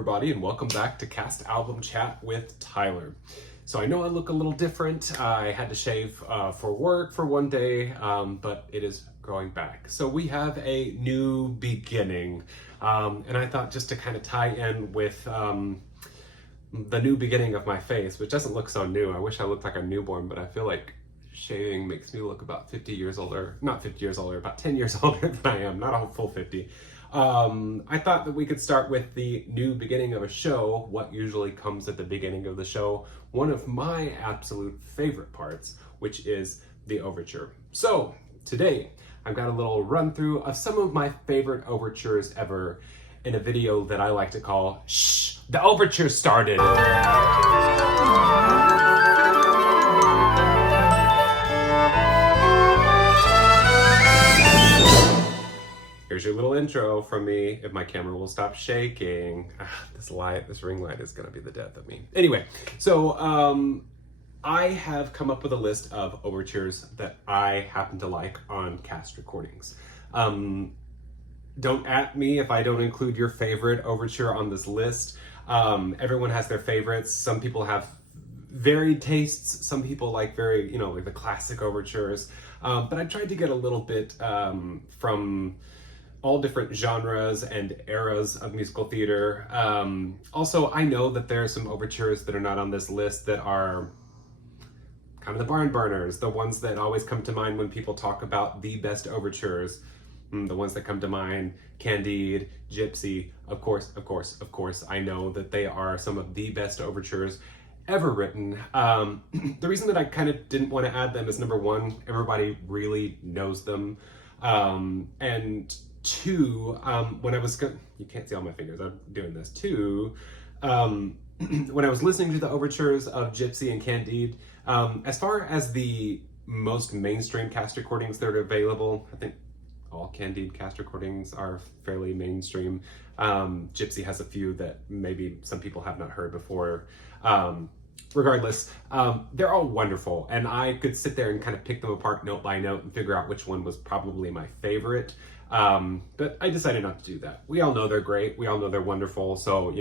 everybody, and welcome back to Cast Album Chat with Tyler. So I know I look a little different. I had to shave for work for one day, but it is growing back. So we have a new beginning, and I thought just to kind of tie in with the new beginning of my face, which doesn't look so new. I wish I looked like a newborn, but I feel like shaving makes me look about 50 years older. Not 50 years older, about 10 years older than I am. Not a full 50. I thought that we could start with the new beginning of a show, what usually comes at the beginning of the show, one of my absolute favorite parts, which is the overture. So today, I've got a little run through of some of my favorite overtures ever in a video that I like to call, Shh, the Overture Started. Here's your little intro from me, if my camera will stop shaking. This ring light is gonna be the death of me. Anyway, so I have come up with a list of overtures that I happen to like on cast recordings. Don't at me if I don't include your favorite overture on this list. Everyone has their favorites. Some people have varied tastes. Some people like very, like the classic overtures. But I tried to get a little bit from all different genres and eras of musical theater. Also, I know that there are some overtures that are not on this list that are kind of the barn burners, the ones that always come to mind when people talk about the best overtures. The ones that come to mind, Candide, Gypsy, of course, I know that they are some of the best overtures ever written. The reason that I kind of didn't want to add them is, number one, everybody really knows them. And two, when I was, you can't see all my fingers, I'm doing this. Two, when I was listening to the overtures of Gypsy and Candide, as far as the most mainstream cast recordings that are available, I think all Candide cast recordings are fairly mainstream. Gypsy has a few that maybe some people have not heard before. Regardless, they're all wonderful, and I could sit there and kind of pick them apart note by note and figure out which one was probably my favorite. But I decided not to do that. We all know they're great. We all know they're wonderful. So,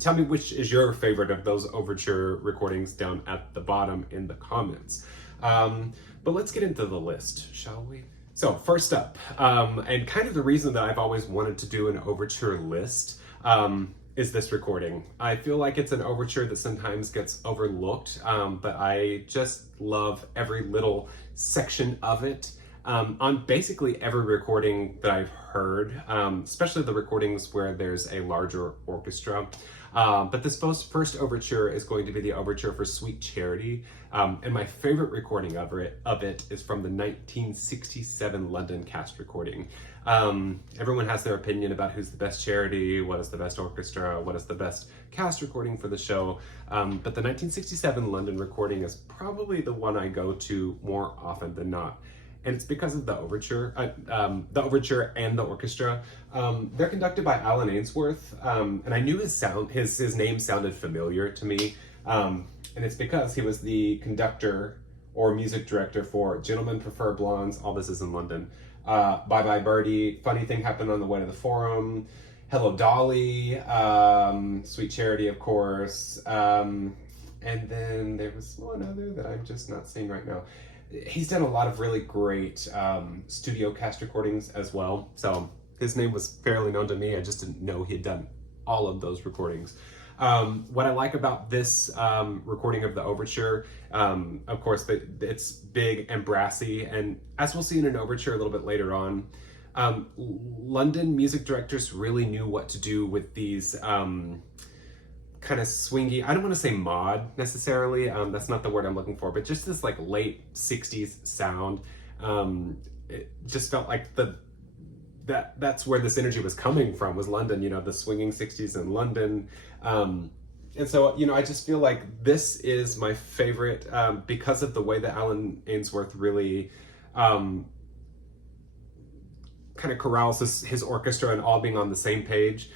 tell me which is your favorite of those overture recordings down at the bottom in the comments. But let's get into the list, shall we? So first up, and kind of the reason that I've always wanted to do an overture list, is this recording. I feel like it's an overture that sometimes gets overlooked, but I just love every little section of it. On basically every recording that I've heard, especially the recordings where there's a larger orchestra. But this first overture is going to be the overture for Sweet Charity. And my favorite recording of it is from the 1967 London cast recording. Everyone has their opinion about who's the best charity, what is the best orchestra, what is the best cast recording for the show. But the 1967 London recording is probably the one I go to more often than not. And it's because of the overture and the orchestra. They're conducted by Alan Ainsworth, and I knew his name sounded familiar to me. And it's because he was the conductor or music director for Gentlemen Prefer Blondes, All This Is in London, Bye Bye Birdie, Funny Thing Happened on the Way to the Forum, Hello Dolly, Sweet Charity, of course, and then there was one other that I'm just not seeing right now. He's done a lot of really great studio cast recordings as well. So his name was fairly known to me. I just didn't know he had done all of those recordings. What I like about this recording of the overture, of course, it's big and brassy. And as we'll see in an overture a little bit later on, London music directors really knew what to do with these kind of swingy, I don't want to say mod necessarily, that's not the word I'm looking for, but just this like late 60s sound. It just felt like that's where this energy was coming from, was London, the swinging 60s in London. And so, I just feel like this is my favorite because of the way that Alan Ainsworth really kind of corrals his orchestra and all being on the same page.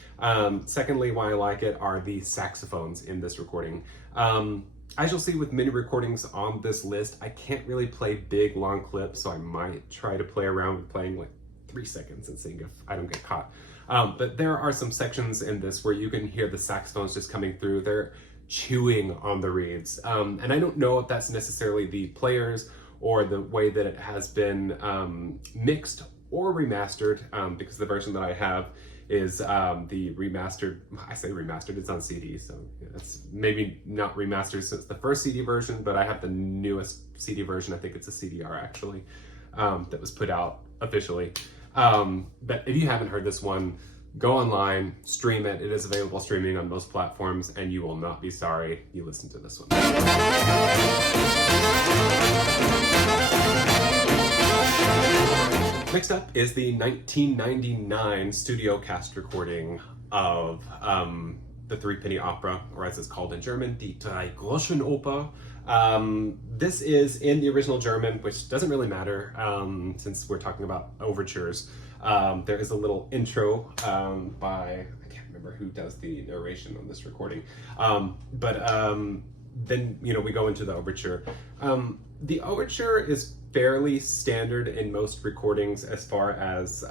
Secondly, why I like it are the saxophones in this recording. As you'll see with many recordings on this list, I can't really play big, long clips, so I might try to play around with playing like 3 seconds and seeing if I don't get caught. But there are some sections in this where you can hear the saxophones just coming through. They're chewing on the reeds. And I don't know if that's necessarily the players or the way that it has been mixed or remastered, because the version that I have is the remastered. I say remastered, it's on CD, so it's maybe not remastered since the first CD version, but I have the newest CD version. I think it's a CDR actually, that was put out officially. But if you haven't heard this one, go online, stream it. It is available streaming on most platforms, and you will not be sorry you listened to this one. Next up is the 1999 studio cast recording of the Three Penny Opera, or as it's called in German, Die Drei Groschen Oper. This is in the original German, which doesn't really matter since we're talking about overtures. There is a little intro by, I can't remember who does the narration on this recording, then, you know, we go into the overture. The overture is fairly standard in most recordings as far as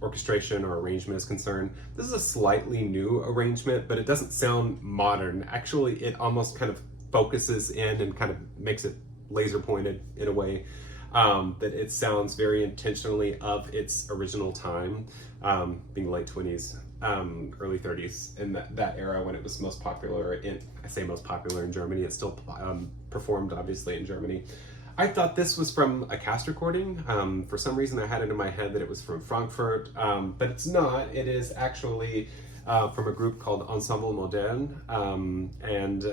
orchestration or arrangement is concerned. This is a slightly new arrangement, but it doesn't sound modern. Actually, it almost kind of focuses in and kind of makes it laser pointed in a way that it sounds very intentionally of its original time, being late 20s, early 30s, in that era when it was most popular in, I say most popular in Germany, it's still performed obviously in Germany. I thought this was from a cast recording. For some reason I had it in my head that it was from Frankfurt, but it's not. It is actually from a group called Ensemble Modern, and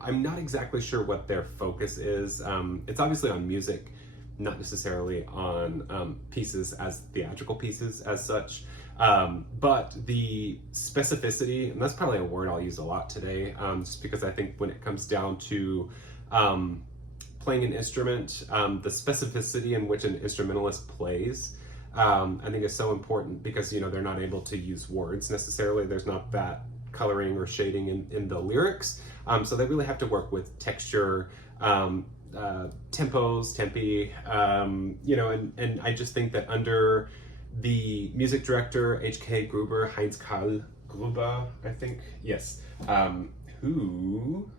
I'm not exactly sure what their focus is. It's obviously on music, not necessarily on pieces as theatrical pieces as such, but the specificity, and that's probably a word I'll use a lot today, just because I think when it comes down to playing an instrument, the specificity in which an instrumentalist plays, I think is so important, because, you know, they're not able to use words necessarily. There's not that coloring or shading in the lyrics. So they really have to work with texture, tempos, tempi, you know, and I just think that under the music director, H.K. Gruber, Heinz Karl Gruber, I think, yes, who...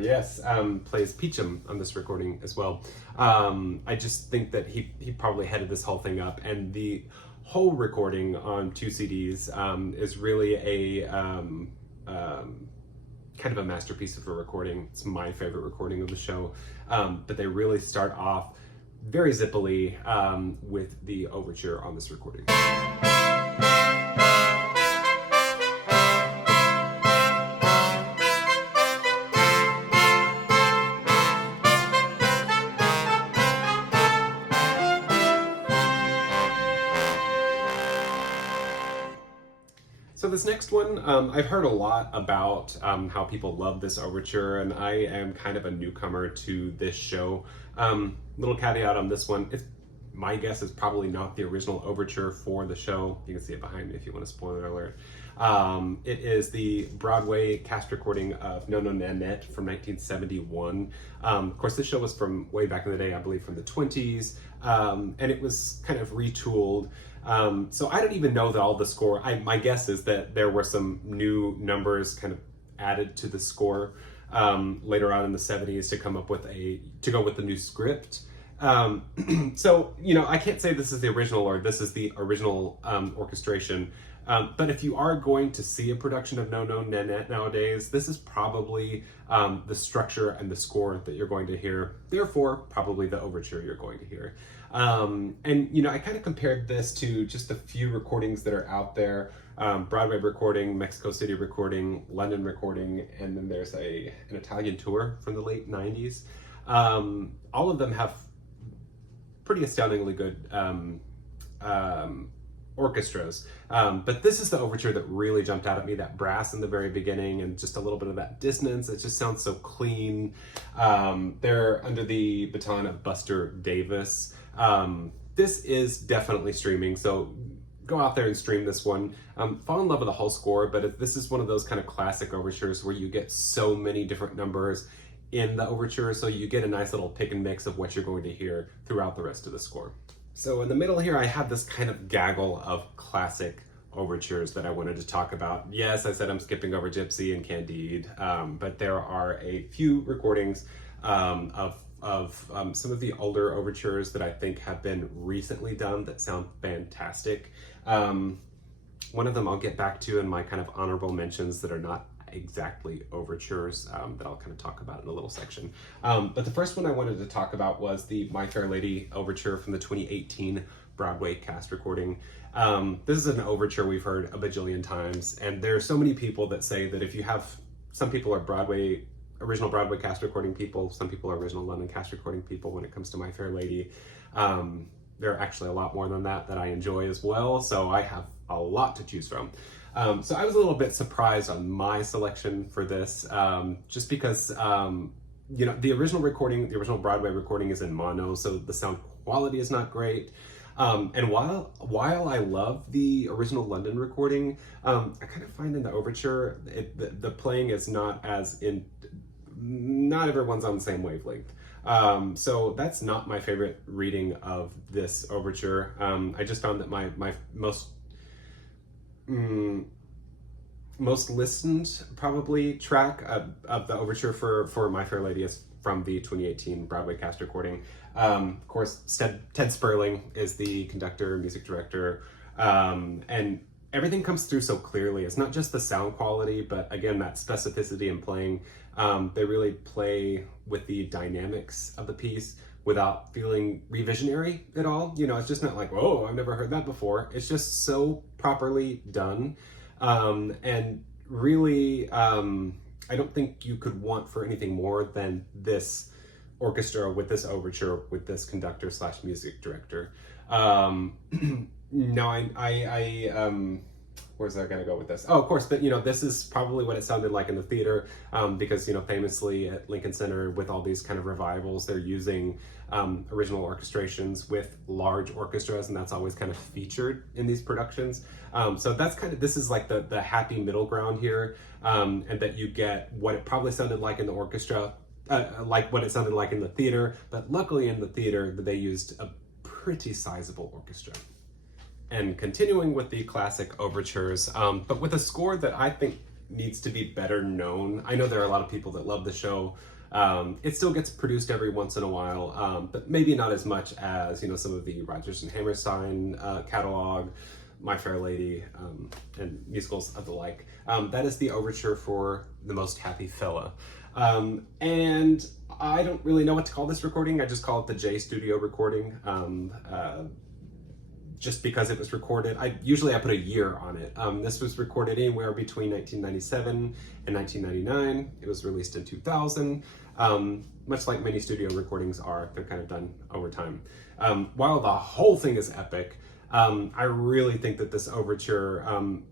yes, plays Peachum on this recording as well. I just think that he probably headed this whole thing up, and the whole recording on 2 CDs is really a kind of a masterpiece of a recording. It's my favorite recording of the show, but they really start off very zippily with the overture on this recording. So this next one, I've heard a lot about how people love this overture, and I am kind of a newcomer to this show. Little caveat on this one, my guess is probably not the original overture for the show. You can see it behind me if you want a spoiler alert. It is the Broadway cast recording of No No Nanette from 1971. Of course, this show was from way back in the day, I believe from the 20s, and it was kind of retooled. So I don't even know that all the score, my guess is that there were some new numbers kind of added to the score later on in the 70s to come up with to go with the new script. So, you know, I can't say this is the original or this is the original orchestration, but if you are going to see a production of No No Nanette nowadays, this is probably the structure and the score that you're going to hear, therefore probably the overture you're going to hear. And, you know, I kind of compared this to just a few recordings that are out there, Broadway recording, Mexico City recording, London recording, and then there's an Italian tour from the late 90s. All of them have pretty astoundingly good orchestras, but this is the overture that really jumped out at me. That brass in the very beginning and just a little bit of that dissonance, it just sounds so clean. They're under the baton of Buster Davis. This is definitely streaming, so go out there and stream this one. Fall in love with the whole score, but this is one of those kind of classic overtures where you get so many different numbers in the overture, so you get a nice little pick and mix of what you're going to hear throughout the rest of the score. So in the middle here, I have this kind of gaggle of classic overtures that I wanted to talk about. Yes, I said I'm skipping over Gypsy and Candide, but there are a few recordings of some of the older overtures that I think have been recently done that sound fantastic. One of them I'll get back to in my kind of honorable mentions that are not exactly overtures, that I'll kind of talk about in a little section. But the first one I wanted to talk about was the My Fair Lady overture from the 2018 Broadway cast recording. This is an overture we've heard a bajillion times, and there are so many people that say that if you have, some people are original Broadway cast recording people, some people are original London cast recording people when it comes to My Fair Lady. There are actually a lot more than that I enjoy as well, so I have a lot to choose from. So I was a little bit surprised on my selection for this, just because, the original Broadway recording is in mono, so the sound quality is not great. And while I love the original London recording, I kind of find in the overture, the playing is not everyone's on the same wavelength. So that's not my favorite reading of this overture. I just found that my most listened probably track of the overture for My Fair Lady is from the 2018 Broadway cast recording. Of course, Ted Sperling is the conductor, music director, and everything comes through so clearly. It's not just the sound quality, but again, that specificity in playing. They really play with the dynamics of the piece without feeling revisionary at all. It's just not like, whoa, I've never heard that before. It's just so properly done. And really, I don't think you could want for anything more than this orchestra with this overture with this conductor / music director. No, where's I gonna go with this? Oh, of course, but this is probably what it sounded like in the theater, because famously at Lincoln Center with all these kind of revivals, they're using original orchestrations with large orchestras, and that's always kind of featured in these productions. So that's this is like the happy middle ground here, and that you get what it probably sounded like in the orchestra, like what it sounded like in the theater, but luckily in the theater they used a pretty sizable orchestra. And continuing with the classic overtures, but with a score that I think needs to be better known. I know there are a lot of people that love the show. It still gets produced every once in a while, but maybe not as much as some of the Rodgers and Hammerstein catalog, My Fair Lady, and musicals of the like. That is the overture for The Most Happy Fella. And I don't really know what to call this recording. I just call it the J Studio recording. Just because it was recorded, I put a year on it. This was recorded anywhere between 1997 and 1999. It was released in 2000. Much like many studio recordings are, they're kind of done over time. While the whole thing is epic, I really think that this overture,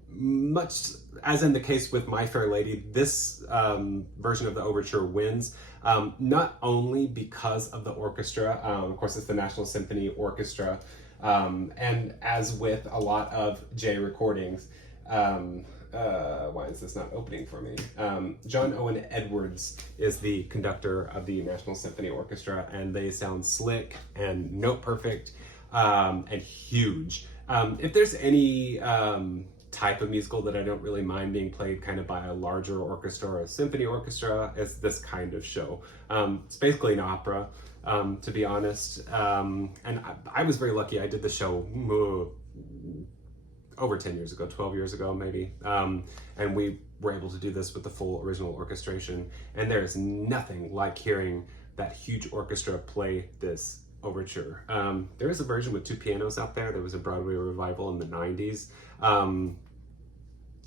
much as in the case with My Fair Lady, this version of the overture wins, not only because of the orchestra. Of course, it's the National Symphony Orchestra. And as with a lot of J recordings, why is this not opening for me? John Owen Edwards is the conductor of the National Symphony Orchestra, and they sound slick and note perfect, and huge. If there's any type of musical that I don't really mind being played kind of by a larger orchestra or a symphony orchestra, it's this kind of show. It's basically an opera. To be honest. And I was very lucky. I did the show over 10 years ago, 12 years ago maybe. And we were able to do this with the full original orchestration. And there is nothing like hearing that huge orchestra play this overture. There is a version with two pianos out there. There was a Broadway revival in the 90s.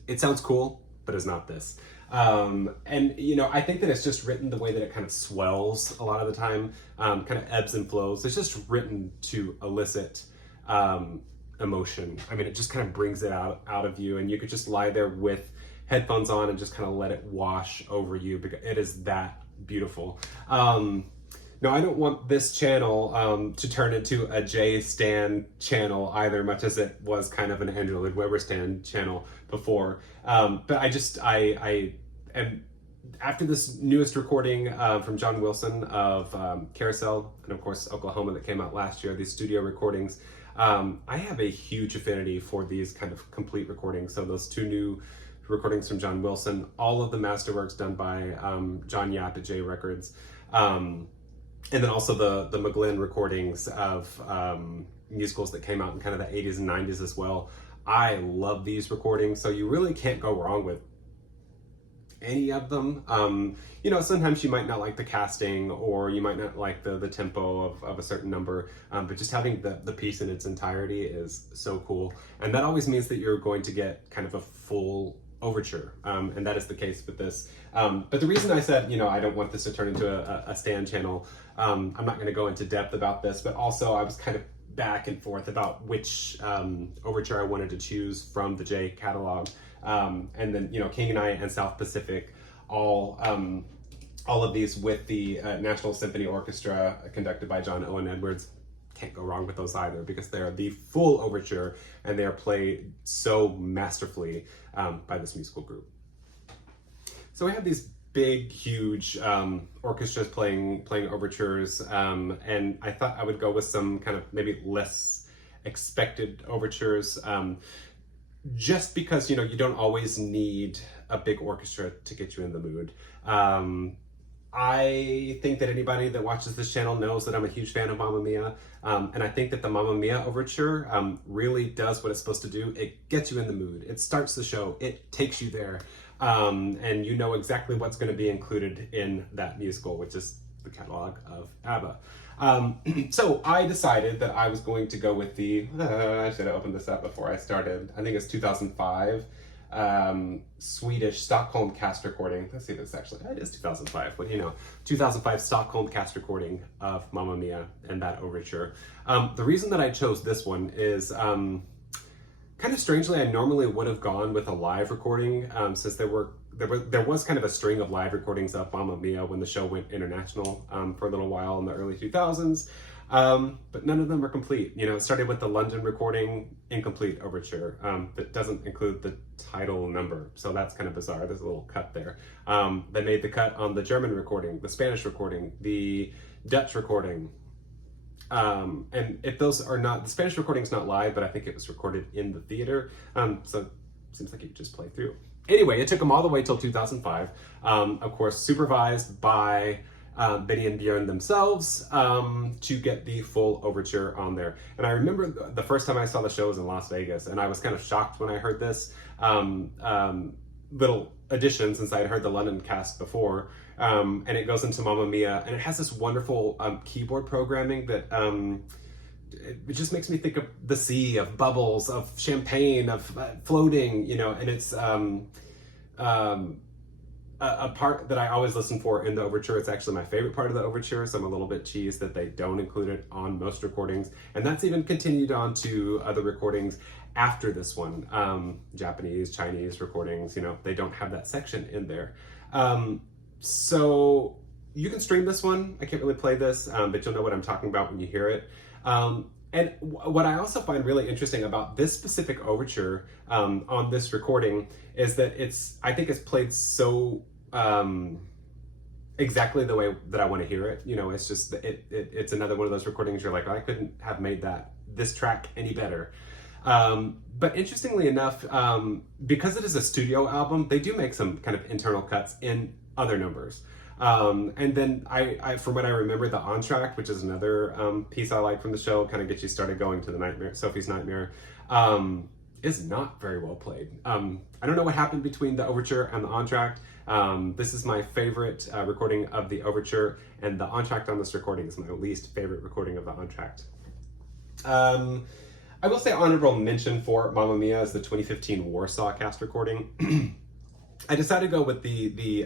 It sounds cool, but it's not this. And I think that it's just written the way that it kind of swells a lot of the time, kind of ebbs and flows. It's just written to elicit emotion. I mean, it just kind of brings it out of you, and you could just lie there with headphones on and just kind of let it wash over you, because it is that beautiful. No, I don't want this channel to turn into a Jay Stan channel either, much as it was kind of an Andrew Lloyd Webber Stan channel before. But I am after this newest recording from John Wilson of Carousel, and of course Oklahoma that came out last year, these studio recordings, I have a huge affinity for these kind of complete recordings. So those two new recordings from John Wilson, all of the masterworks done by John Yap at J Records, and then also the McGlynn recordings of musicals that came out in kind of the 80s and 90s as well. I love these recordings, so you really can't go wrong with any of them. You know, sometimes you might not like the casting, or you might not like the tempo of a certain number, but just having the piece in its entirety is so cool. And that always means that you're going to get kind of a full overture, and that is the case with this. But the reason I said, you know, I don't want this to turn into a Stan channel, I'm not going to go into depth about this, but also I was kind of back and forth about which overture I wanted to choose from the J catalog. And then, you know, King and I and South Pacific, all of these with the National Symphony Orchestra conducted by John Owen Edwards. Can't go wrong with those either, because they are the full overture and they are played so masterfully by this musical group. So we have these big, huge orchestras playing overtures, and I thought I would go with some kind of maybe less expected overtures, just because, you know, you don't always need a big orchestra to get you in the mood. I think that anybody that watches this channel knows that I'm a huge fan of Mamma Mia, and I think that the Mamma Mia overture really does what it's supposed to do. It gets you in the mood. It starts the show. It takes you there. And you know exactly what's going to be included in that musical, which is the catalog of ABBA. So I decided that I was going to go with the, I should have opened this up before I started. I think it's 2005 Swedish Stockholm cast recording. Let's see if it's actually, it is 2005, but you know, 2005 Stockholm cast recording of Mamma Mia and that overture. The reason that I chose this one is, kind of strangely, I normally would have gone with a live recording, since there was kind of a string of live recordings of Mamma Mia when the show went international for a little while in the early 2000s, but none of them are complete. You know, it started with the London recording, incomplete overture, that doesn't include the title number, so that's kind of bizarre. There's a little cut there. They made the cut on the German recording, the Spanish recording, the Dutch recording. And if those are not, the Spanish recording is not live, but I think it was recorded in the theater. So it seems like you could just play through. Anyway, it took them all the way till 2005. Of course, supervised by Benny and Björn themselves, to get the full overture on there. And I remember the first time I saw the show was in Las Vegas, and I was kind of shocked when I heard this. Little addition, since I had heard the London cast before, and it goes into Mamma Mia, and it has this wonderful keyboard programming that it just makes me think of the sea, of bubbles, of champagne, of floating, you know, and it's a part that I always listen for in the overture. It's actually my favorite part of the overture, so I'm a little bit cheesed that they don't include it on most recordings, and that's even continued on to other recordings after this one. Japanese, Chinese recordings, you know, they don't have that section in there. So you can stream this one. I can't really play this, but you'll know what I'm talking about when you hear it. And what I also find really interesting about this specific overture on this recording is that I think it's played so exactly the way that I want to hear it. You know, it's just, it's another one of those recordings you're like, oh, I couldn't have made this track any better. But interestingly enough, because it is a studio album, they do make some kind of internal cuts in other numbers. And then I from what I remember, the entr'acte, which is another piece I like from the show, kind of gets you started going to the Nightmare, Sophie's Nightmare, is not very well played. I don't know what happened between the overture and the entr'acte. This is my favorite recording of the overture, and the entr'acte on this recording is my least favorite recording of the entr'acte. I will say honorable mention for Mamma Mia is the 2015 Warsaw cast recording. I decided to go with the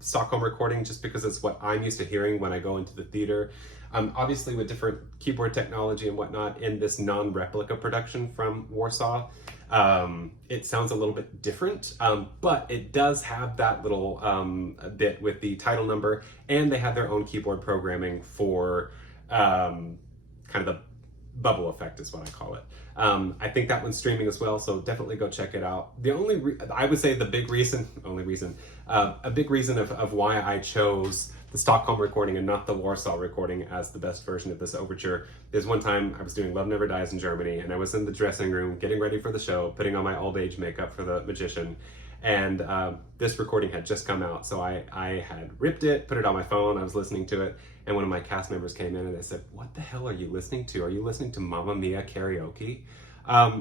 Stockholm recording just because it's what I'm used to hearing when I go into the theater. Obviously with different keyboard technology and whatnot in this non-replica production from Warsaw, it sounds a little bit different, but it does have that little bit with the title number, and they have their own keyboard programming for kind of bubble effect is what I call it. I think that one's streaming as well, so definitely go check it out. The I would say the big reason, a big reason of why I chose the Stockholm recording and not the Warsaw recording as the best version of this overture is one time I was doing Love Never Dies in Germany, and I was in the dressing room getting ready for the show, putting on my old age makeup for the magician, and this recording had just come out, so I had ripped it, put it on my phone, I was listening to it, and one of my cast members came in and they said, "What the hell are you listening to? Are you listening to Mamma Mia karaoke?"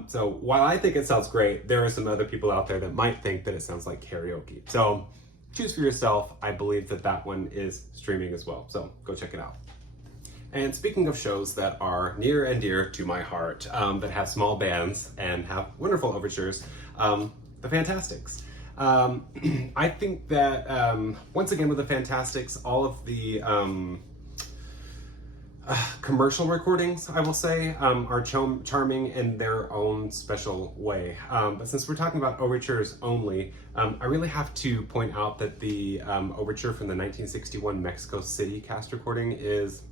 So while I think it sounds great, there are some other people out there that might think that it sounds like karaoke. So choose for yourself. I believe that that one is streaming as well, so go check it out. And speaking of shows that are near and dear to my heart, that have small bands and have wonderful overtures, the Fantastics. I think that, once again with the Fantastics, all of the commercial recordings, I will say, are charming in their own special way. But since we're talking about overtures only, I really have to point out that the overture from the 1961 Mexico City cast recording is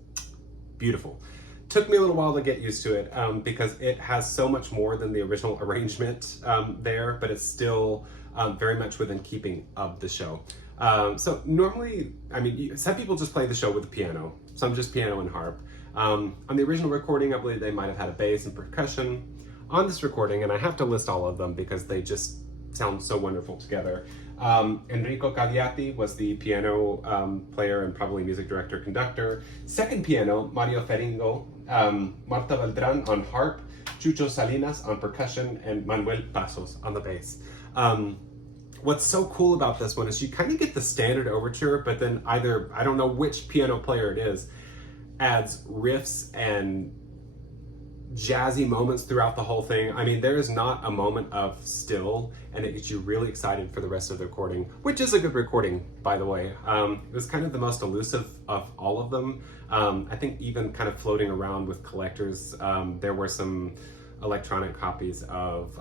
beautiful. Took me a little while to get used to it because it has so much more than the original arrangement there, but it's still very much within keeping of the show. So normally, I mean, some people just play the show with the piano, some just piano and harp. On the original recording, I believe they might have had a bass and percussion. On this recording, and I have to list all of them because they just sound so wonderful together. Enrico Cagliati was the piano player and probably music director conductor. Second piano, Mario Feringo, Marta Beltran on harp, Chucho Salinas on percussion, and Manuel Pasos on the bass. What's so cool about this one is you kind of get the standard overture, but then either, I don't know which piano player it is, adds riffs and jazzy moments throughout the whole thing. I mean, there is not a moment of still, and it gets you really excited for the rest of the recording, which is a good recording, by the way. It was kind of the most elusive of all of them. I think even kind of floating around with collectors, there were some electronic copies of,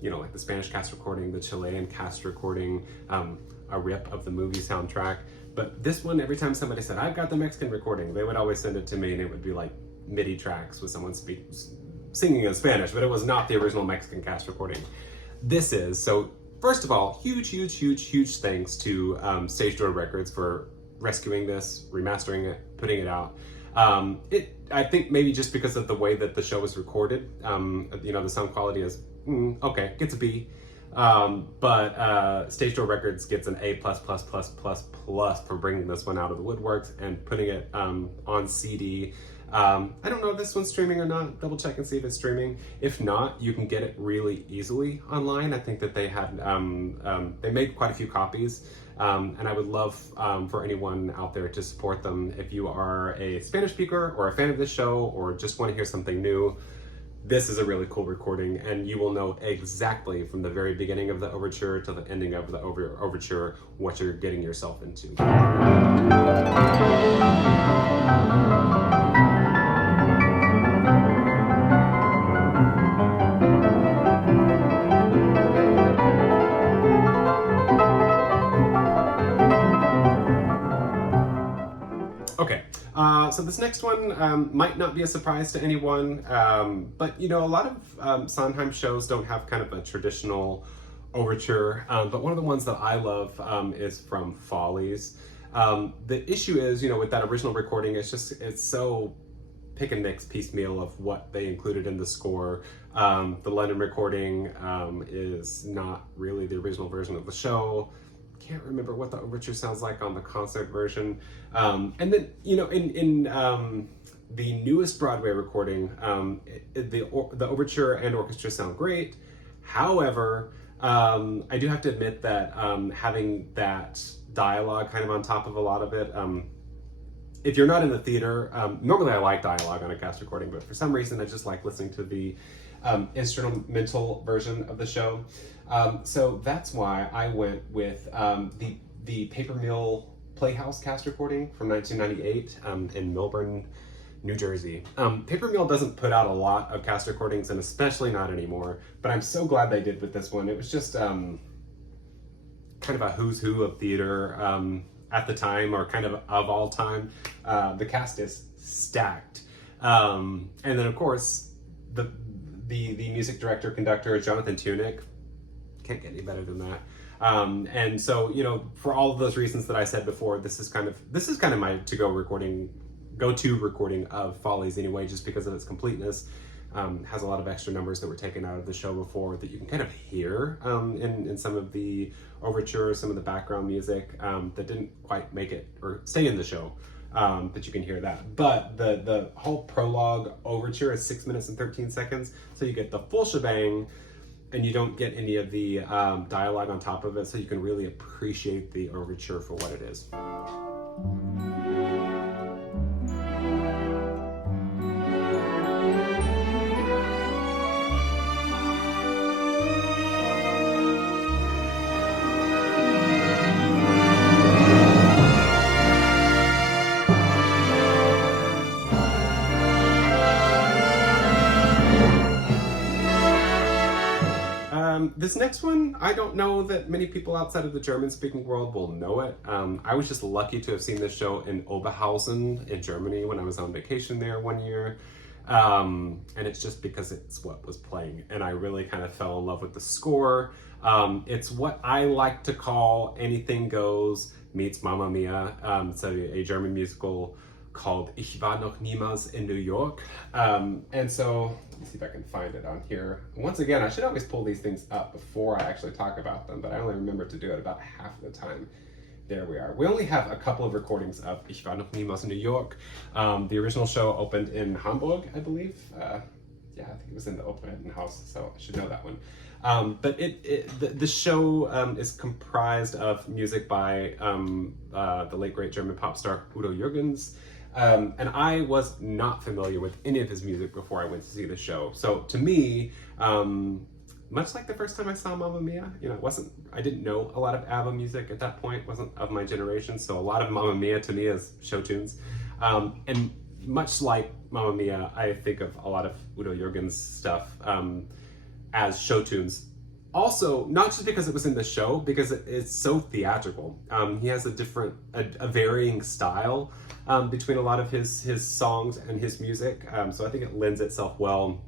you know, like the Spanish cast recording, the Chilean cast recording, a rip of the movie soundtrack. But this one, every time somebody said, "I've got the Mexican recording," they would always send it to me, and it would be like MIDI tracks with someone singing in Spanish, but it was not the original Mexican cast recording. This is. So first of all, huge thanks to Stage Door Records for rescuing this, remastering it, putting it out. I think maybe just because of the way that the show was recorded, you know, the sound quality is okay, gets a B. But Stage Door Records gets an A++++ for bringing this one out of the woodworks and putting it on CD. I don't know if this one's streaming or not. Double check and see if it's streaming. If not, you can get it really easily online. I think that they had they made quite a few copies, and I would love for anyone out there to support them. If you are a Spanish speaker or a fan of this show or just want to hear something new, this is a really cool recording, and you will know exactly from the very beginning of the overture to the ending of the overture what you're getting yourself into. So this next one might not be a surprise to anyone, but you know, a lot of Sondheim shows don't have kind of a traditional overture, but one of the ones that I love is from Follies. The issue is, you know, with that original recording, it's so pick and mix piecemeal of what they included in the score. The London recording is not really the original version of the show. Can't remember what the overture sounds like on the concert version. And then, you know, in the newest Broadway recording, the overture and orchestra sound great. However, I do have to admit that having that dialogue kind of on top of a lot of it, if you're not in the theater, normally I like dialogue on a cast recording, but for some reason I just like listening to the instrumental version of the show. So that's why I went with the Paper Mill Playhouse cast recording from 1998 in Melbourne, New Jersey. Paper Mill doesn't put out a lot of cast recordings, and especially not anymore, but I'm so glad they did with this one. It was just kind of a who's who of theater at the time, or kind of all time. The cast is stacked. And then of course, the music director conductor Jonathan Tunick, can't get any better than that. And so, you know, for all of those reasons that I said before, this is kind of my go-to recording of Follies anyway, just because of its completeness. Has a lot of extra numbers that were taken out of the show before that you can kind of hear in some of the overtures, some of the background music that didn't quite make it or stay in the show, but you can hear that. But the whole prologue overture is 6 minutes and 13 seconds, so you get the full shebang, and you don't get any of the dialogue on top of it, so you can really appreciate the overture for what it is. This next one, I don't know that many people outside of the German-speaking world will know it. I was just lucky to have seen this show in Oberhausen in Germany when I was on vacation there one year. And it's just because it's what was playing, and I really kind of fell in love with the score. It's what I like to call Anything Goes meets Mamma Mia. It's a German musical called Ich war noch niemals in New York. And so, let me see if I can find it on here. Once again, I should always pull these things up before I actually talk about them, but I only remember to do it about half of the time. There we are. We only have a couple of recordings of Ich war noch niemals in New York. The original show opened in Hamburg, I believe. Yeah, I think it was in the Opernhaus, so I should know that one. But the show is comprised of music by the late great German pop star Udo Jürgens. And I was not familiar with any of his music before I went to see the show. So to me, much like the first time I saw Mamma Mia, you know, I didn't know a lot of ABBA music at that point, wasn't of my generation. So a lot of Mamma Mia to me is show tunes. And much like Mamma Mia, I think of a lot of Udo Jürgens stuff as show tunes. Also, not just because it was in the show, because it's so theatrical. He has a varying style between a lot of his songs and his music. So I think it lends itself well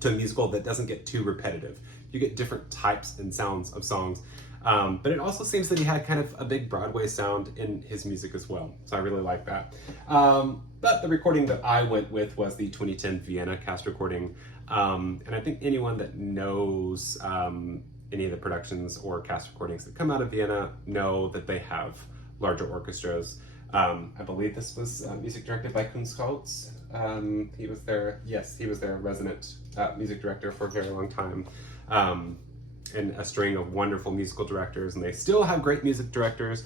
to a musical that doesn't get too repetitive. You get different types and sounds of songs. But it also seems that he had kind of a big Broadway sound in his music as well. So I really like that. But the recording that I went with was the 2010 Vienna cast recording. And I think anyone that knows any of the productions or cast recordings that come out of Vienna know that they have larger orchestras. I believe this was music directed by Kunstholz. He was their resident music director for a very long time. And a string of wonderful musical directors, and they still have great music directors.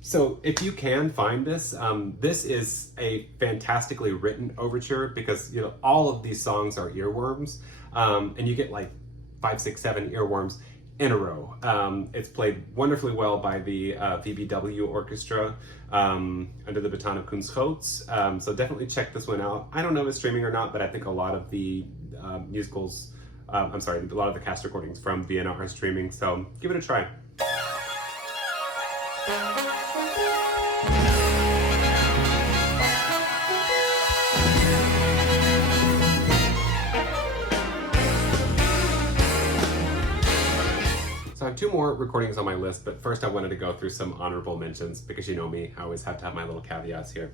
So if you can find this, this is a fantastically written overture, because you know all of these songs are earworms, and you get like 5, 6, 7 earworms in a row. It's played wonderfully well by the VBW Orchestra under the baton of Kunstholz. So definitely check this one out. I don't know if it's streaming or not, but I think a lot of the a lot of the cast recordings from Vienna are streaming, so give it a try. So I have 2 more recordings on my list, but first I wanted to go through some honorable mentions, because you know me, I always have to have my little caveats here.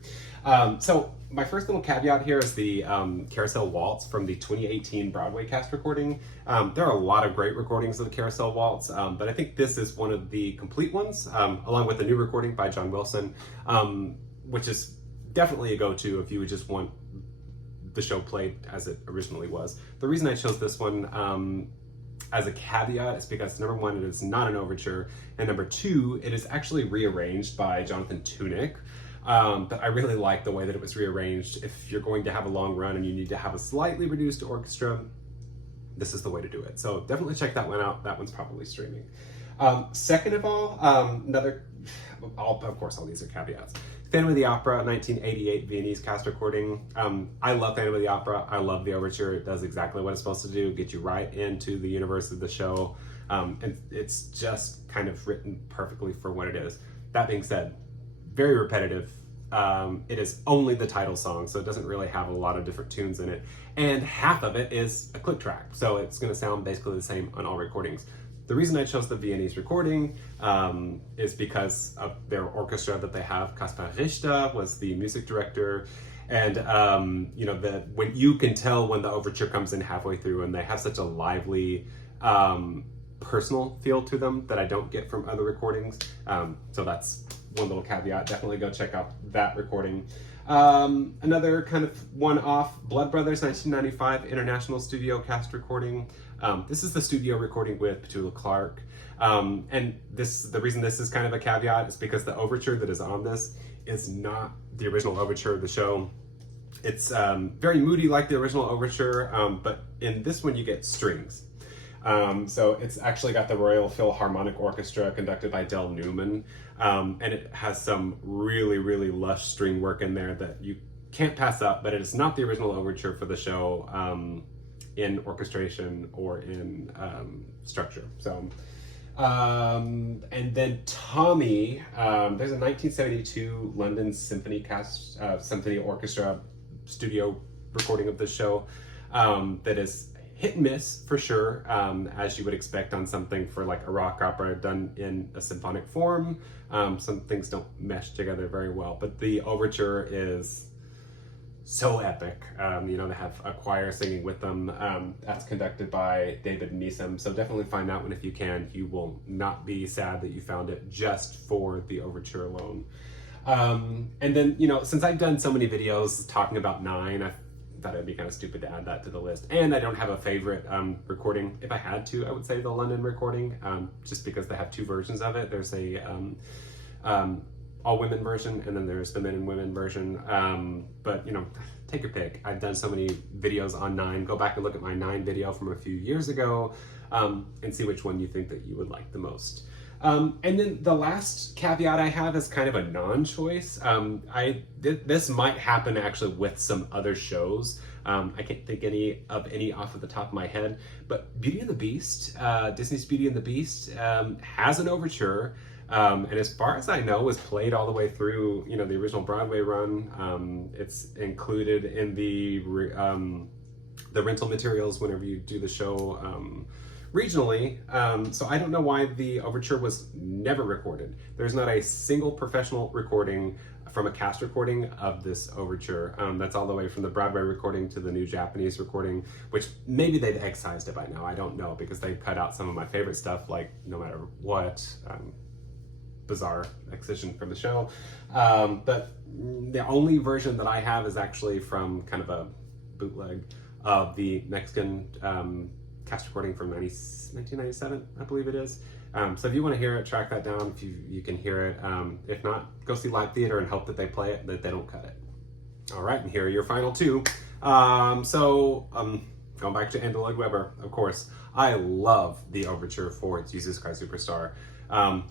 So my first little caveat here is the Carousel Waltz from the 2018 Broadway cast recording. There are a lot of great recordings of the Carousel Waltz, but I think this is one of the complete ones, along with the new recording by John Wilson, which is definitely a go-to if you would just want the show played as it originally was. The reason I chose this one as a caveat is because, number 1, it is not an overture, and number 2, it is actually rearranged by Jonathan Tunick. But I really like the way that it was rearranged. If you're going to have a long run and you need to have a slightly reduced orchestra, this is the way to do it. So definitely check that one out. That one's probably streaming. Second of all, of course all these are caveats. Phantom of the Opera, 1988 Viennese cast recording. I love Phantom of the Opera. I love the overture. It does exactly what it's supposed to do, get you right into the universe of the show. And it's just kind of written perfectly for what it is. That being said, very repetitive, it is only the title song, so it doesn't really have a lot of different tunes in it. And half of it is a click track, so it's going to sound basically the same on all recordings. The reason I chose the Viennese recording is because of their orchestra that they have. Kaspar Richter was the music director. And, when you can tell when the overture comes in halfway through, and they have such a lively, personal feel to them that I don't get from other recordings. So that's one little caveat. Definitely go check out that recording. Another kind of one-off, Blood Brothers 1995 International Studio Cast recording. This is the studio recording with Petula Clark. And the reason this is kind of a caveat is because the overture that is on this is not the original overture of the show. It's very moody like the original overture, but in this one you get strings. So it's actually got the Royal Philharmonic Orchestra conducted by Del Newman, and it has some really, really lush string work in there that you can't pass up, but it is not the original overture for the show in orchestration or in structure. So, and then Tommy, there's a 1972 London Symphony Orchestra studio recording of this show that is hit and miss for sure, as you would expect on something for like a rock opera done in a symphonic form. Some things don't mesh together very well, but the overture is so epic. They have a choir singing with them. That's conducted by David Neeson, so definitely find that one if you can. You will not be sad that you found it just for the overture alone. And then, since I've done so many videos talking about Nine, I thought it'd be kind of stupid to add that to the list. And I don't have a favorite recording. If I had to, I would say the London recording, just because they have two versions of it. There's a all-women version, and then there's the men and women version. But, take your pick. I've done so many videos on Nine. Go back and look at my Nine video from a few years ago and see which one you think that you would like the most. And then the last caveat I have is kind of a non-choice. This might happen actually with some other shows. I can't think of any off of the top of my head, but Beauty and the Beast, Disney's Beauty and the Beast, has an overture, and as far as I know, was played all the way through, the original Broadway run. It's included in the rental materials whenever you do the show. Regionally, so I don't know why the overture was never recorded. There's not a single professional recording from a cast recording of this overture. That's all the way from the Broadway recording to the new Japanese recording, which maybe they've excised it by now. I don't know, because they cut out some of my favorite stuff, like No Matter What, bizarre excision from the show. But the only version that I have is actually from kind of a bootleg of the Mexican cast recording from 1997, I believe it is. So if you want to hear it, track that down if you can hear it. If not, go see live theater and hope that they play it, that they don't cut it. All right, and here are your final two. Going back to Andrew Lloyd Webber, of course, I love the overture for Jesus Christ Superstar,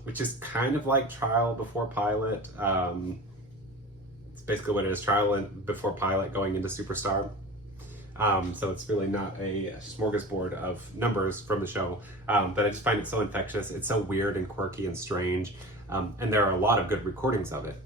which is kind of like Trial Before Pilot. It's basically what it is, Trial Before Pilot going into Superstar. So it's really not a smorgasbord of numbers from the show, but I just find it so infectious. It's so weird and quirky and strange, and there are a lot of good recordings of it.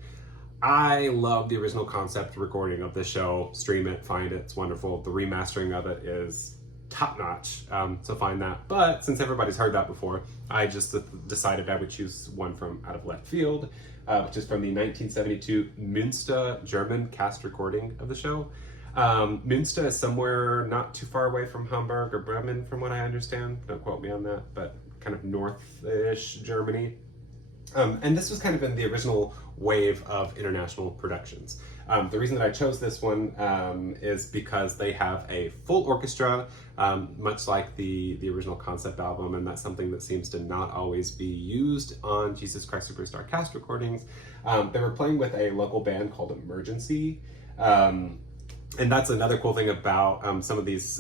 I love the original concept recording of the show. Stream it, find it, it's wonderful. The remastering of it is top-notch, so find that. But since everybody's heard that before, I just decided I would choose one from out of left field, which is from the 1972 Münster German cast recording of the show. Münster is somewhere not too far away from Hamburg or Bremen, from what I understand. Don't quote me on that, but kind of north-ish Germany. And this was kind of in the original wave of international productions. The reason that I chose this one is because they have a full orchestra, much like the original concept album, and that's something that seems to not always be used on Jesus Christ Superstar cast recordings. They were playing with a local band called Emergency, and that's another cool thing about some of these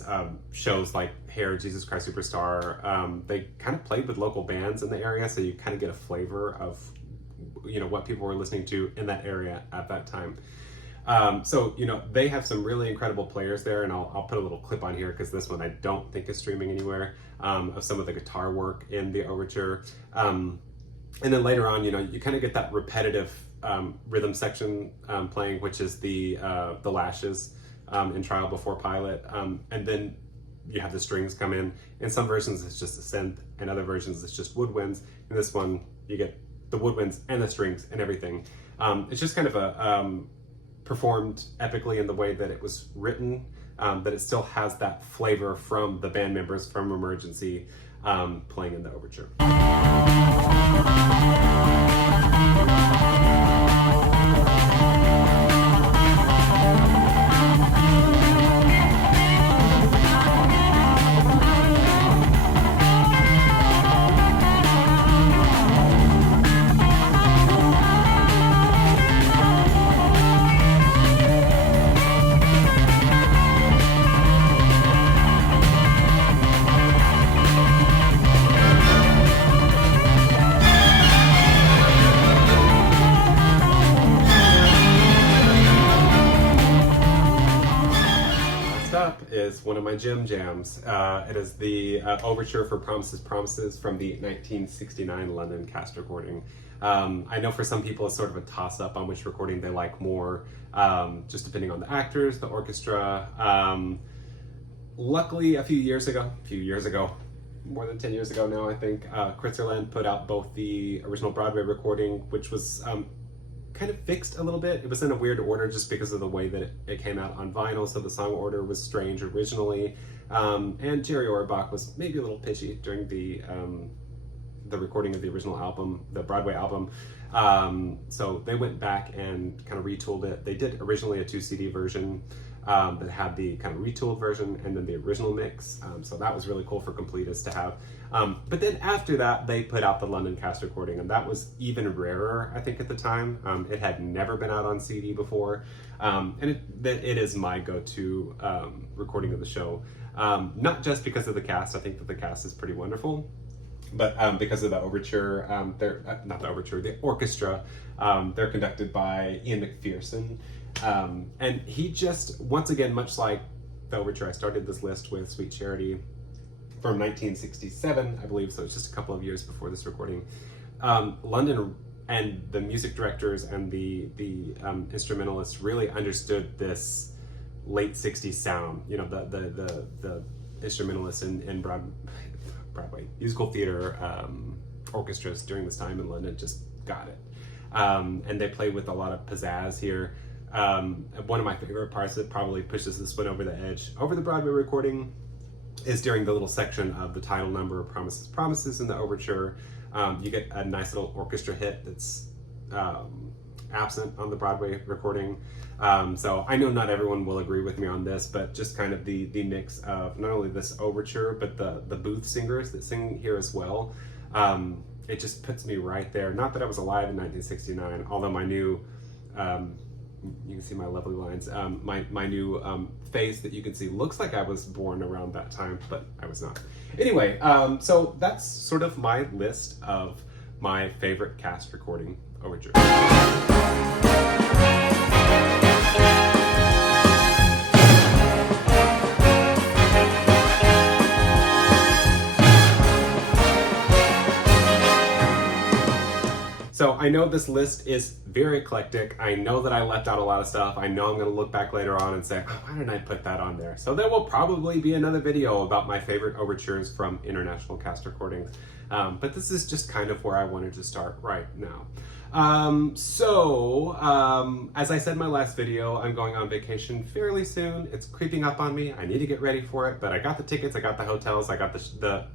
shows like Hair, Jesus Christ Superstar. They kind of played with local bands in the area, so you kind of get a flavor of what people were listening to in that area at that time. So they have some really incredible players there, and I'll put a little clip on here because this one I don't think is streaming anywhere, of some of the guitar work in the overture. And then later on, you kind of get that repetitive rhythm section playing, which is the lashes in Trial Before Pilate, and then you have the strings come in. In some versions it's just a synth, and other versions it's just woodwinds. In this one you get the woodwinds and the strings and everything. It's just kind of a performed epically in the way that it was written, but it still has that flavor from the band members from Emergency playing in the overture. Is one of my gym jams. It is the overture for Promises, Promises from the 1969 London cast recording. I know for some people it's sort of a toss-up on which recording they like more, just depending on the actors, the orchestra. Luckily, a few years ago, more than 10 years ago now, I think, Kritzerland put out both the original Broadway recording, which was kind of fixed a little bit. It was in a weird order just because of the way that it came out on vinyl, so the song order was strange originally. And Jerry Orbach was maybe a little pitchy during the recording of the original album, the Broadway album. So they went back and kind of retooled it. They did originally a 2 CD version that had the kind of retooled version and then the original mix. So that was really cool for completists to have. But then after that, they put out the London cast recording, and that was even rarer, I think, at the time. It had never been out on CD before. And it is my go-to recording of the show. Not just because of the cast. I think that the cast is pretty wonderful. But because of the overture, the orchestra, they're conducted by Ian McPherson. And he just, once again, much like the overture, I started this list with Sweet Charity from 1967, I believe, so it's just a couple of years before this recording. London and the music directors and the instrumentalists really understood this late 60s sound. You know, the instrumentalists in Broadway musical theater orchestras during this time in London just got it. And they play with a lot of pizzazz here. One of my favorite parts that probably pushes this one over the edge over the Broadway recording is during the little section of the title number, Promises, Promises, in the overture. You get a nice little orchestra hit that's absent on the Broadway recording. So I know not everyone will agree with me on this, but just kind of the mix of not only this overture, but the booth singers that sing here as well. It just puts me right there. Not that I was alive in 1969, although my new, you can see my lovely lines, my new face that you can see looks like I was born around that time, but I was not. Anyway, so that's sort of my list of my favorite cast recording overtures. So I know this list is very eclectic. I know that I left out a lot of stuff. I know I'm going to look back later on and say, oh, why didn't I put that on there? So there will probably be another video about my favorite overtures from international cast recordings. But this is just kind of where I wanted to start right now. As I said in my last video, I'm going on vacation fairly soon. It's creeping up on me. I need to get ready for it, but I got the tickets, I got the hotels, I got the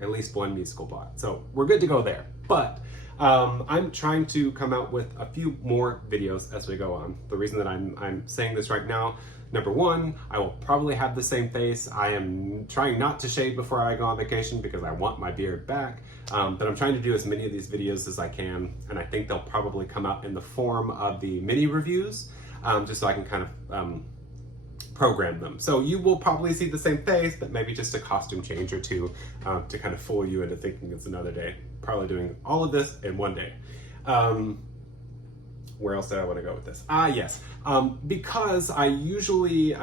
at least one musical bought. So we're good to go there. But I'm trying to come out with a few more videos as we go on. The reason that I'm saying this right now, number one, I will probably have the same face. I am trying not to shave before I go on vacation because I want my beard back. But I'm trying to do as many of these videos as I can, and I think they'll probably come out in the form of the mini reviews, just so I can kind of program them. So you will probably see the same face, but maybe just a costume change or two to kind of fool you into thinking it's another day. Probably doing all of this in one day. Where else did I want to go with this? Yes. Because I usually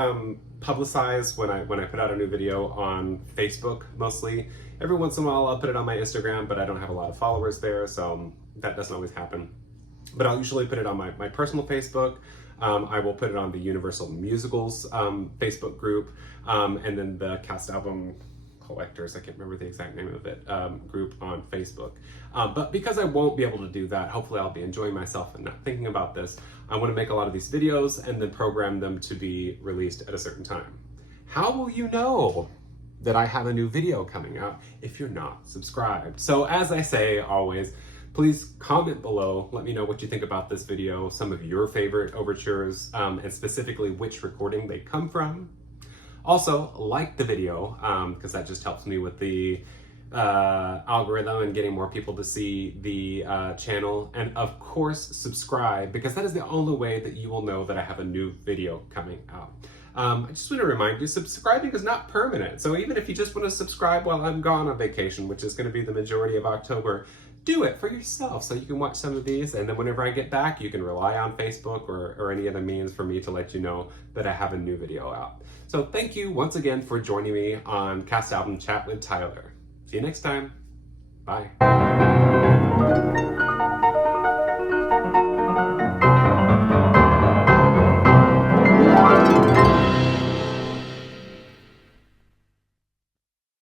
publicize when I put out a new video on Facebook mostly. Every once in a while I'll put it on my Instagram, but I don't have a lot of followers there, so that doesn't always happen. but I'll usually put it on my personal Facebook. I will put it on the Universal Musicals Facebook group, and then the Cast Album Collectors, I can't remember the exact name of it, group on Facebook. But because I won't be able to do that, hopefully I'll be enjoying myself and not thinking about this. I want to make a lot of these videos and then program them to be released at a certain time. How will you know that I have a new video coming out if you're not subscribed? So as I say always, please comment below, let me know what you think about this video, some of your favorite overtures, and specifically which recording they come from. Also, like the video, because that just helps me with the algorithm and getting more people to see the channel. And of course, subscribe, because that is the only way that you will know that I have a new video coming out. I just want to remind you, subscribing is not permanent. So even if you just want to subscribe while I'm gone on vacation, which is going to be the majority of October, do it for yourself so you can watch some of these, and then whenever I get back, you can rely on Facebook or any other means for me to let you know that I have a new video out. So thank you once again for joining me on Cast Album Chat with Tyler. See you next time. Bye.